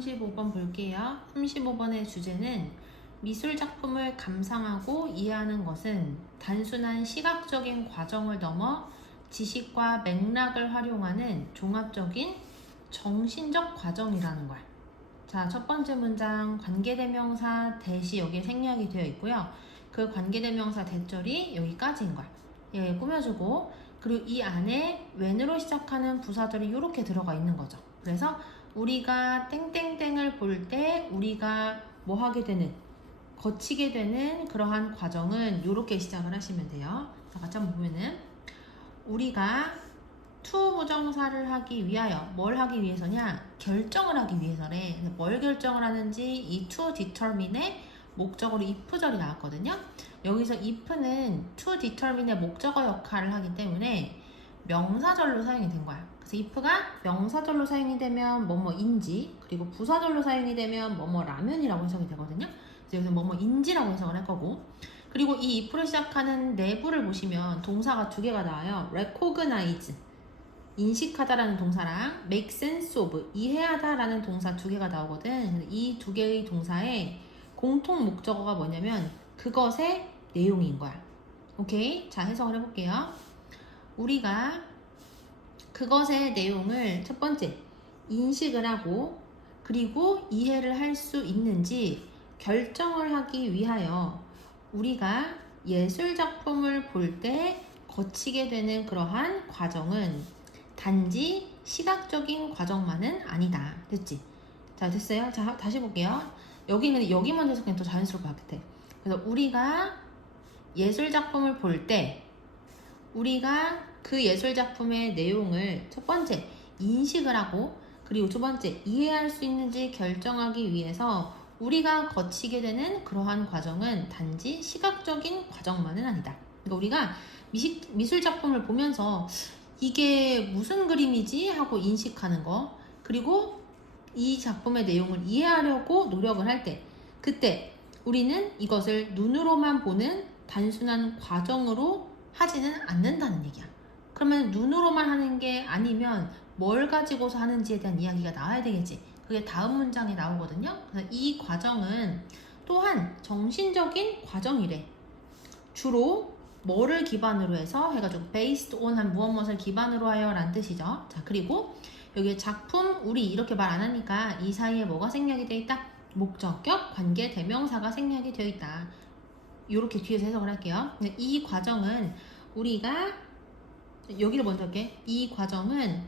35번 볼게요. 35번의 주제는 미술 작품을 감상하고 이해하는 것은 단순한 시각적인 과정을 넘어 지식과 맥락을 활용하는 종합적인 정신적 과정이라는 거야. 자, 첫 번째 문장 관계대명사 대시 여기에 생략이 되어 있고요. 그 관계대명사 대절이 여기까지인 거야. 예, 꾸며주고 그리고 이 안에 when으로 시작하는 부사절이 이렇게 들어가 있는 거죠. 그래서 우리가 땡땡땡을 볼 때 우리가 뭐 하게 되는 거치게 되는 그러한 과정은 이렇게 시작을 하시면 돼요. 자, 같이 한번 보면은 우리가 to 부정사를 하기 위하여 뭘 하기 위해서냐? 결정을 하기 위해서래. 뭘 결정을 하는지 이 to determine의 목적어로 if절이 나왔거든요. 여기서 if는 to determine의 목적어 역할을 하기 때문에 명사절로 사용이 된 거야. 그래서 if가 명사절로 사용이 되면 뭐뭐인지, 그리고 부사절로 사용이 되면 뭐뭐라면이라고 해석이 되거든요. 그래서 여기서 뭐뭐인지라고 해석을 할 거고, 그리고 이 if로 시작하는 내부를 보시면 동사가 두 개가 나와요. recognize 인식하다라는 동사랑 make sense of 이해하다라는 동사 두 개가 나오거든. 이 두 개의 동사의 공통 목적어가 뭐냐면 그것의 내용인 거야. 오케이? 자, 해석을 해볼게요. 우리가 그것의 내용을 첫 번째 인식을 하고 그리고 이해를 할 수 있는지 결정을 하기 위하여 우리가 예술 작품을 볼 때 거치게 되는 그러한 과정은 단지 시각적인 과정만은 아니다. 됐지? 자, 됐어요? 자, 다시 볼게요. 여기만 해서 그냥 더 자연스러울 것 같아. 그래서 우리가 예술 작품을 볼 때 우리가 그 예술 작품의 내용을 첫 번째 인식을 하고 그리고 두 번째 이해할 수 있는지 결정하기 위해서 우리가 거치게 되는 그러한 과정은 단지 시각적인 과정만은 아니다. 그러니까 우리가 미술 작품을 보면서 이게 무슨 그림이지 하고 인식하는 거, 그리고 이 작품의 내용을 이해하려고 노력을 할 때 그때 우리는 이것을 눈으로만 보는 단순한 과정으로 하지는 않는다는 얘기야. 그러면 눈으로만 하는 게 아니면 뭘 가지고서 하는지에 대한 이야기가 나와야 되겠지. 그게 다음 문장에 나오거든요. 그래서 이 과정은 또한 정신적인 과정이래. 주로 뭐를 기반으로 해서 해가지고 based on 한 무엇을 기반으로 하여 라는 뜻이죠. 자, 그리고 여기 작품 우리 이렇게 말 안 하니까 이 사이에 뭐가 생략이 되어 있다? 목적격 관계 대명사가 생략이 되어 있다. 이렇게 뒤에서 해석을 할게요. 이 과정은 우리가 여기를 먼저 할게. 이 과정은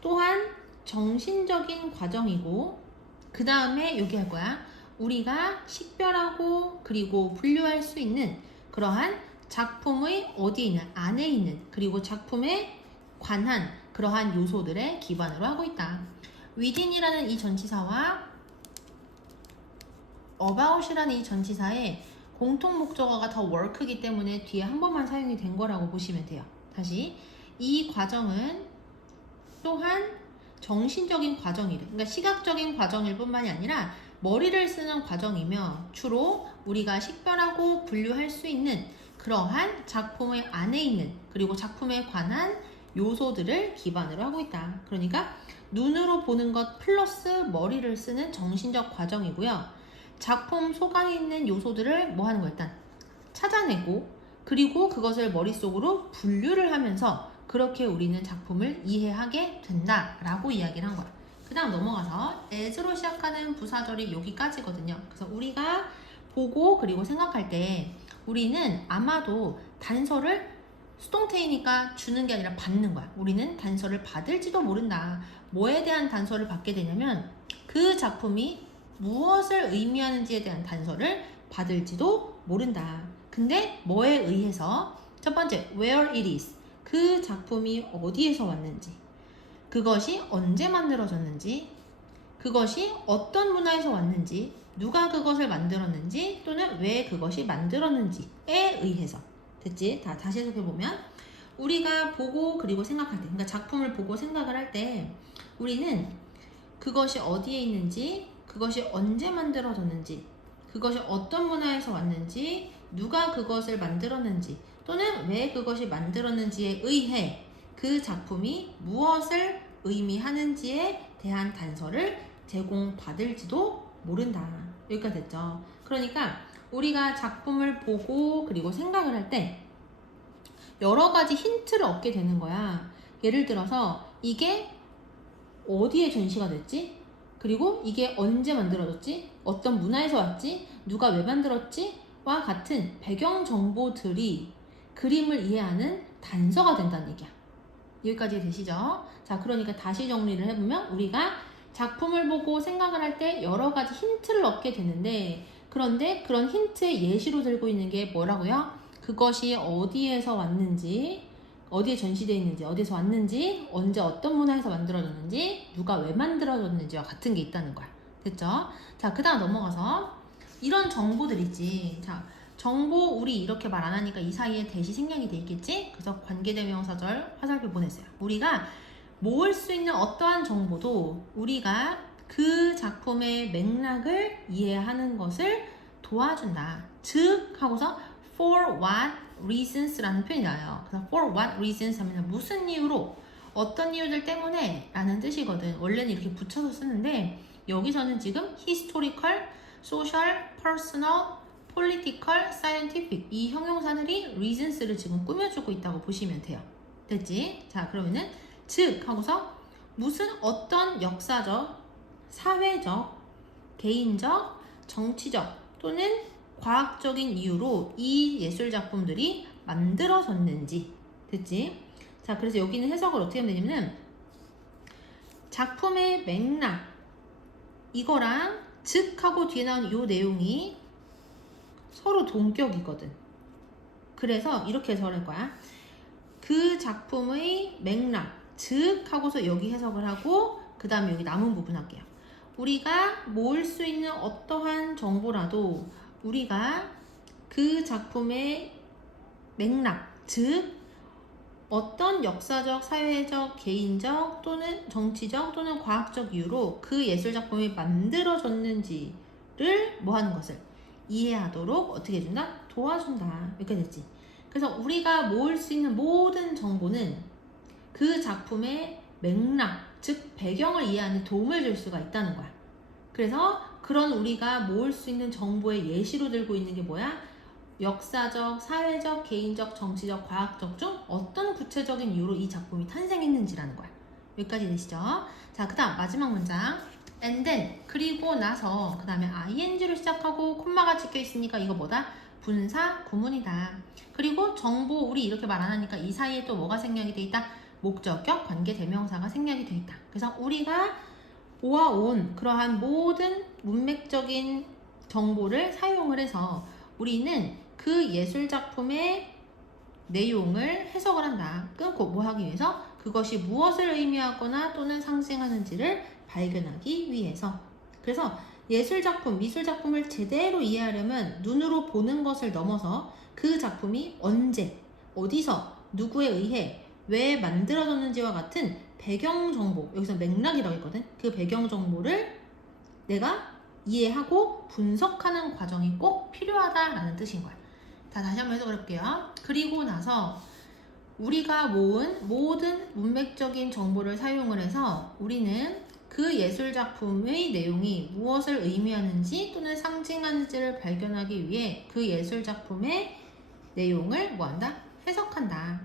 또한 정신적인 과정이고 그 다음에 여기 할 거야. 우리가 식별하고 그리고 분류할 수 있는 그러한 작품의 어디에 있는 안에 있는 그리고 작품에 관한 그러한 요소들의 기반으로 하고 있다. within이라는 이 전치사와 about이라는 이 전치사의 공통 목적어가 더 work이기 때문에 뒤에 한 번만 사용이 된 거라고 보시면 돼요. 다시 이 과정은 또한 정신적인 과정이래. 그러니까 시각적인 과정일 뿐만이 아니라 머리를 쓰는 과정이며 주로 우리가 식별하고 분류할 수 있는 그러한 작품의 안에 있는 그리고 작품에 관한 요소들을 기반으로 하고 있다. 그러니까 눈으로 보는 것 플러스 머리를 쓰는 정신적 과정이고요. 작품 속 안에 있는 요소들을 뭐 하는 거야? 일단 찾아내고 그리고 그것을 머릿속으로 분류를 하면서 그렇게 우리는 작품을 이해하게 된다라고 이야기를 한 거야. 그 다음 넘어가서 as로 시작하는 부사절이 여기까지거든요. 그래서 우리가 보고 그리고 생각할 때 우리는 아마도 단서를 수동태이니까 주는 게 아니라 받는 거야. 우리는 단서를 받을지도 모른다. 뭐에 대한 단서를 받게 되냐면 그 작품이 무엇을 의미하는지에 대한 단서를 받을지도 모른다. 근데 뭐에 의해서? 첫 번째, where it is. 그 작품이 어디에서 왔는지, 그것이 언제 만들어졌는지, 그것이 어떤 문화에서 왔는지, 누가 그것을 만들었는지, 또는 왜 그것이 만들었는지에 의해서. 됐지? 다시 해석해보면 우리가 보고 그리고 생각할 때, 그러니까 작품을 보고 생각을 할 때 우리는 그것이 어디에 있는지, 그것이 언제 만들어졌는지, 그것이 어떤 문화에서 왔는지, 누가 그것을 만들었는지, 또는 왜 그것이 만들었는지에 의해 그 작품이 무엇을 의미하는지에 대한 단서를 제공받을지도 모른다. 여기까지 됐죠. 그러니까 우리가 작품을 보고 그리고 생각을 할 때 여러 가지 힌트를 얻게 되는 거야. 예를 들어서 이게 어디에 전시가 됐지? 그리고 이게 언제 만들어졌지? 어떤 문화에서 왔지? 누가 왜 만들었지? 와 같은 배경 정보들이 그림을 이해하는 단서가 된다는 얘기야. 여기까지 되시죠? 자, 그러니까 다시 정리를 해보면 우리가 작품을 보고 생각을 할 때 여러 가지 힌트를 얻게 되는데, 그런데 그런 힌트의 예시로 들고 있는 게 뭐라고요? 그것이 어디에서 왔는지, 어디에 전시되어 있는지, 어디서 왔는지, 언제 어떤 문화에서 만들어졌는지, 누가 왜 만들어졌는지와 같은 게 있다는 거야. 됐죠? 자, 그 다음 넘어가서 이런 정보들 있지. 자, 정보 우리 이렇게 말 안 하니까 이 사이에 대시 생략이 돼 있겠지? 그래서 관계대명사절 화살표 보냈어요. 우리가 모을 수 있는 어떠한 정보도 우리가 그 작품의 맥락을 이해하는 것을 도와준다. 즉 하고서 for what reasons라는 표현이 나와요. 그래서 for what reasons 하면 무슨 이유로, 어떤 이유들 때문에 라는 뜻이거든. 원래는 이렇게 붙여서 쓰는데 여기서는 지금 historical, social, personal, political, scientific 이 형용사들이 reasons를 지금 꾸며주고 있다고 보시면 돼요. 됐지? 자, 그러면은 즉 하고서 무슨 어떤 역사적, 사회적, 개인적, 정치적 또는 과학적인 이유로 이 예술 작품들이 만들어졌는지. 됐지? 자, 그래서 여기는 해석을 어떻게 하면 되냐면 작품의 맥락 이거랑 즉 하고 뒤에 나온 이 내용이 서로 동격이거든. 그래서 이렇게 해석을 할 거야. 그 작품의 맥락 즉 하고서 여기 해석을 하고 그 다음에 여기 남은 부분 할게요. 우리가 모을 수 있는 어떠한 정보라도 우리가 그 작품의 맥락 즉 어떤 역사적, 사회적, 개인적 또는 정치적 또는 과학적 이유로 그 예술 작품이 만들어졌는지를 뭐 하는 것을 이해하도록 어떻게 해준다? 도와준다. 이렇게 됐지. 그래서 우리가 모을 수 있는 모든 정보는 그 작품의 맥락, 즉 배경을 이해하는 도움을 줄 수가 있다는 거야. 그래서 그런 우리가 모을 수 있는 정보의 예시로 들고 있는 게 뭐야? 역사적, 사회적, 개인적, 정치적, 과학적 중 어떤 구체적인 이유로 이 작품이 탄생했는지라는 거야. 여기까지 되시죠? 자, 그 다음 마지막 문장. And then, 그리고 나서 그 다음에 ing로 시작하고 콤마가 찍혀 있으니까 이거 뭐다? 분사 구문이다. 그리고 정보 우리 이렇게 말 안 하니까 이 사이에 또 뭐가 생략이 돼 있다? 목적격 관계 대명사가 생략이 돼 있다. 그래서 우리가 오와 온 그러한 모든 문맥적인 정보를 사용을 해서 우리는 그 예술 작품의 내용을 해석을 한다. 끊고 뭐 하기 위해서? 그것이 무엇을 의미하거나 또는 상징하는지를 발견하기 위해서. 그래서 예술 작품, 미술 작품을 제대로 이해하려면 눈으로 보는 것을 넘어서 그 작품이 언제, 어디서, 누구에 의해, 왜 만들어졌는지와 같은 배경 정보, 여기서 맥락이라고 했거든. 그 배경 정보를 내가 이해하고 분석하는 과정이 꼭 필요하다라는 뜻인 거야. 자, 다시 한번 해석을 해볼게요. 그리고 나서 우리가 모은 모든 문맥적인 정보를 사용을 해서 우리는 그 예술 작품의 내용이 무엇을 의미하는지 또는 상징하는지를 발견하기 위해 그 예술 작품의 내용을 뭐한다? 해석한다.